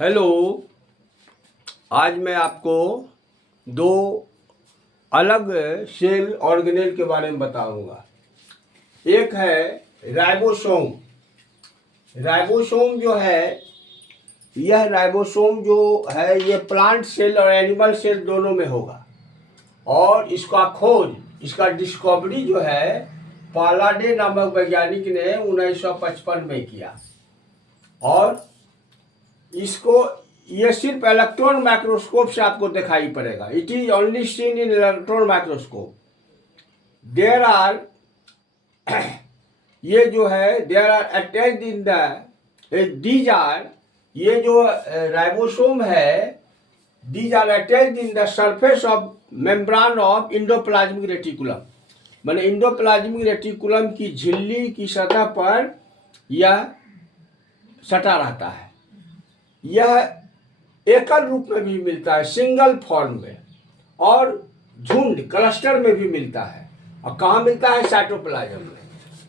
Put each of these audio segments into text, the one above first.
Hello. आज मैं आपको दो अलग सेल ऑर्गेनेल के बारे में बताऊंगा। एक है राइबोसोम। राइबोसोम जो है, यह राइबोसोम जो है ये प्लांट सेल और एनिमल सेल दोनों में होगा। और इसका खोज, इसका डिस्कवरी जो है पालाडे नामक वैज्ञानिक ने 1955 में किया। और इसको ये सिर्फ इलेक्ट्रॉन माइक्रोस्कोप से आपको दिखाई पड़ेगा। It is only seen in electron microscope. There are ये जो है there are attached in these are, ये जो राइबोसोम है, these are attached in the surface of membrane of endoplasmic reticulum. माने इंडोप्लाज्मिक रेटिकुलम की झिल्ली की सतह पर यह सटा रहता है। यह एकल रूप में भी मिलता है, सिंगल फॉर्म में, और झुंड क्लस्टर में भी मिलता है। और कहाँ मिलता है? साइटोप्लाज्म में।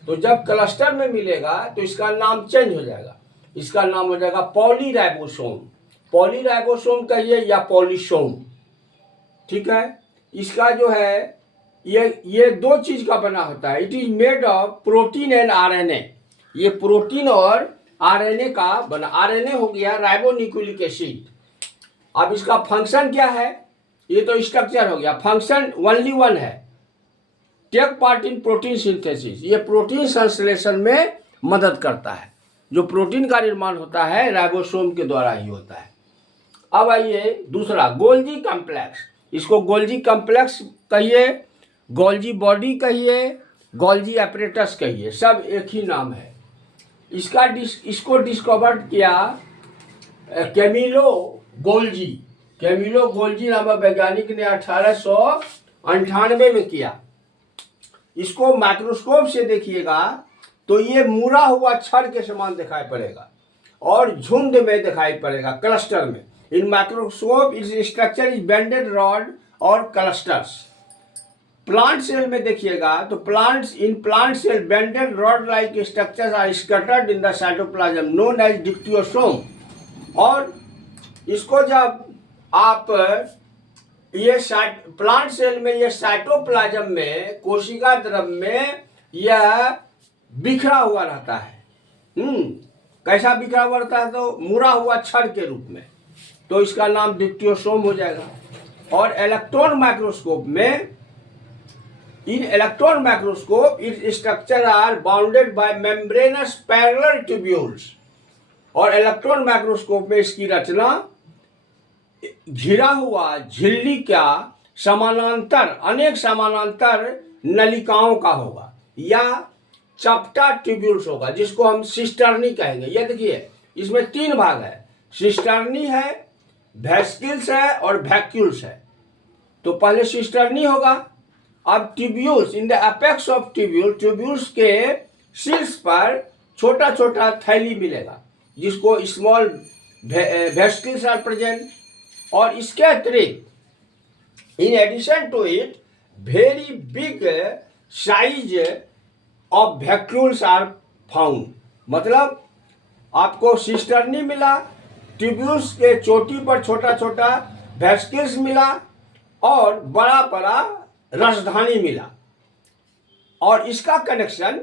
तो जब क्लस्टर में मिलेगा तो इसका नाम चेंज हो जाएगा। इसका नाम हो जाएगा पॉलीराइबोसोम। पॉलीराइबोसोम कहिए या पॉलीसोम, ठीक है। इसका जो है ये दो चीज का बना होता है। It is made of protein and RNA. ये प्रोटीन और आरएनए का बना। आरएनए हो गया राइबोन्यूक्लिक एसिड। अब इसका फंक्शन क्या है? ये तो स्ट्रक्चर हो गया। फंक्शन ओनली वन है, take part in protein synthesis. ये प्रोटीन संश्लेषण में मदद करता है। जो प्रोटीन का निर्माण होता है राइबोसोम के द्वारा ही होता है। अब आइए दूसरा, गोल्जी कॉम्प्लेक्स। इसको गोल्जी कॉम्प्लेक्स कहिए, गोल्जी बॉडी कहिए, गोल्जी एपरेटस कहिए, सब एक ही नाम है। इसको डिस्कवर किया कैमिलो गोल्जी। कैमिलो गोल्जी नामक वैज्ञानिक ने 1898 में किया। इसको माइक्रोस्कोप से देखिएगा तो ये मुड़ा हुआ छड़ के समान दिखाई पड़ेगा और झुंड में दिखाई पड़ेगा, क्लस्टर में। इन माइक्रोस्कोप इस स्ट्रक्चर इज बेंडेड रॉड और क्लस्टर्स। प्लांट सेल में देखिएगा तो plant cell bended rod like structures are scattered in the cytoplasm known as dictyosome. और इसको जब आप ये प्लांट सेल में, ये साइटोप्लाज्म में, कोशिका द्रव में यह बिखरा हुआ रहता है। कैसा बिखरा हुआ रहता है? तो मुड़ा हुआ छड़ के रूप में। तो इसका नाम डिप्टियोसोम हो जाएगा। और इलेक्ट्रॉन माइक्रोस्कोप में, in electron microscope its structure are bounded by membranes parallel tubules. और इलेक्ट्रॉन माइक्रोस्कोप में इसकी रचना घिरा हुआ झिल्ली का समानांतर, अनेक समानांतर नलिकाओं का होगा या चपटा ट्यूब्यूल्स होगा, जिसको हम सिस्टर्नी कहेंगे। ये देखिए, इसमें तीन भाग है। सिस्टर्नी है, वेसिकल्स है और वैक्यूल्स है। तो पहले सिस्टर्नी होगा। अब tubules, in the apex of tubules के शीर्ष पर छोटा छोटा थैली मिलेगा, जिसको स्मॉल वेसिकल्स आर प्रेजेंट। और इसके अतिरिक्त in addition to it very big size of vacuoles are found. मतलब आपको सिस्टर्नी मिला, ट्यूब्यूल्स के चोटी पर छोटा छोटा वेसिकल्स मिला और बड़ा बड़ा रसधानी मिला। और इसका कनेक्शन,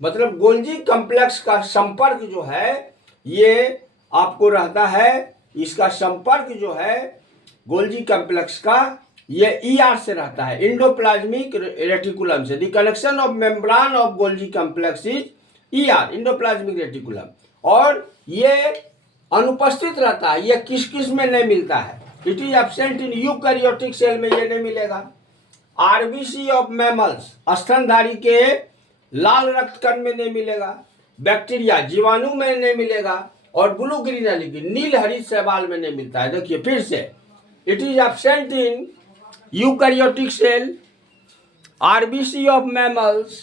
मतलब गोल्जी कॉम्प्लेक्स का संपर्क जो है, ये आपको रहता है। इसका संपर्क जो है गोल्जी कॉम्प्लेक्स का, ये ईआर से रहता है, इंडोप्लाज्मिक रेटिकुलम से। The connection of membrane of Golgi complex is ER, endoplasmic reticulum. और ये अनुपस्थित रहता है। ये किस किस में नहीं मिलता है? It is absent in eukaryotic cell में, ये नहीं मिलेगा। आरबीसी ऑफ मैमल्स, स्तनधारी के लाल रक्त कण में नहीं मिलेगा। बैक्टीरिया, जीवाणु में नहीं मिलेगा। और ब्लू ग्रीन एलगी, नील हरित शैवाल में नहीं मिलता है। देखिए फिर से, it is absent in eukaryotic cell, RBC of mammals,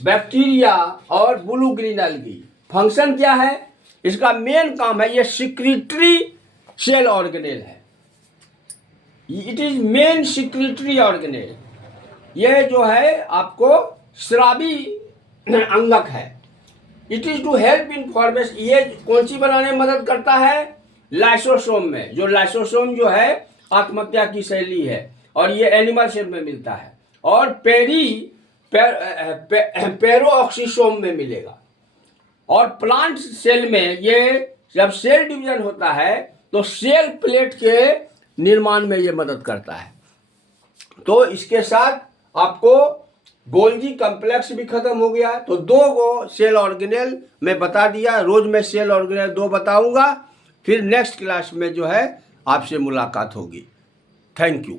bacteria और ब्लू ग्रीन एलगी। फंक्शन क्या है इसका? मेन काम है, ये सिक्रीटरी सेल ऑर्गेनेल है। It is main secretory organelle. ये जो है आपको स्रावी अंगक है। It is to help in formation. ये कौन सी बनाने में मदद करता है? लाइसोसोम में, जो लाइसोसोम जो है आत्महत्या की शैली है, और ये एनिमल सेल में मिलता है, और पेरोऑक्सीसोम में मिलेगा। और प्लांट सेल में ये जब सेल डिवीजन होता है तो सेल प्लेट के निर्माण में ये मदद करता है। तो इसके साथ आपको गोल्जी कॉम्प्लेक्स भी खत्म हो गया। तो 2 गो सेल ऑर्गेनेल मैं बता दिया, रोज मैं सेल ऑर्गेनेल 2 बताऊंगा। फिर नेक्स्ट क्लास में जो है आपसे मुलाकात होगी। Thank you.